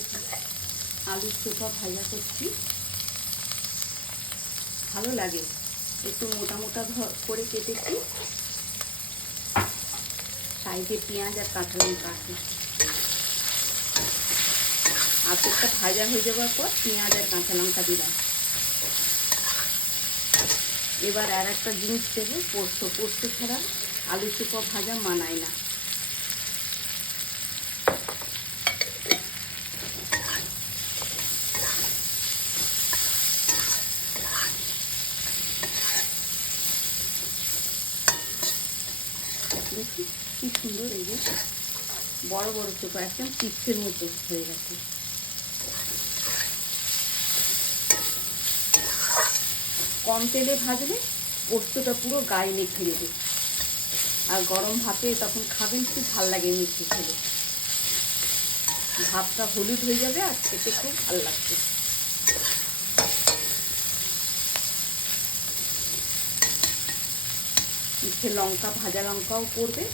একটু আলুর চোখা ভাজা করছি। ভালো লাগে। একটু মোটা মোটা করে কেটেছি। সাইডে পেঁয়াজ আর কাঁচা লঙ্কা আছে আতরটা ভাজা হয়ে যাওয়ার পর পেঁয়াজ আর কাঁচা লঙ্কা দিলাম। এবার আর একটা জিনিস দেবো, পোস্ত। পোস্ত ছাড়া আলু চোখা ভাজা মানায় না। দেখি, কি সুন্দর এই যে বড় বড় চোখা একদম চিপসের মতো হয়ে গেছে। কম তেলে ভাজলে পোস্তটা পুরো গায়ে মেখে দেবে আর গরম ভাতে তখন খাবেন খুব ভালো লাগে মেখে খেলে। ভাতটা হলুদ হয়ে যাবে আর খেতে খুব ভালো লাগবে। লঙ্কা ভাজা লঙ্কাও করবে।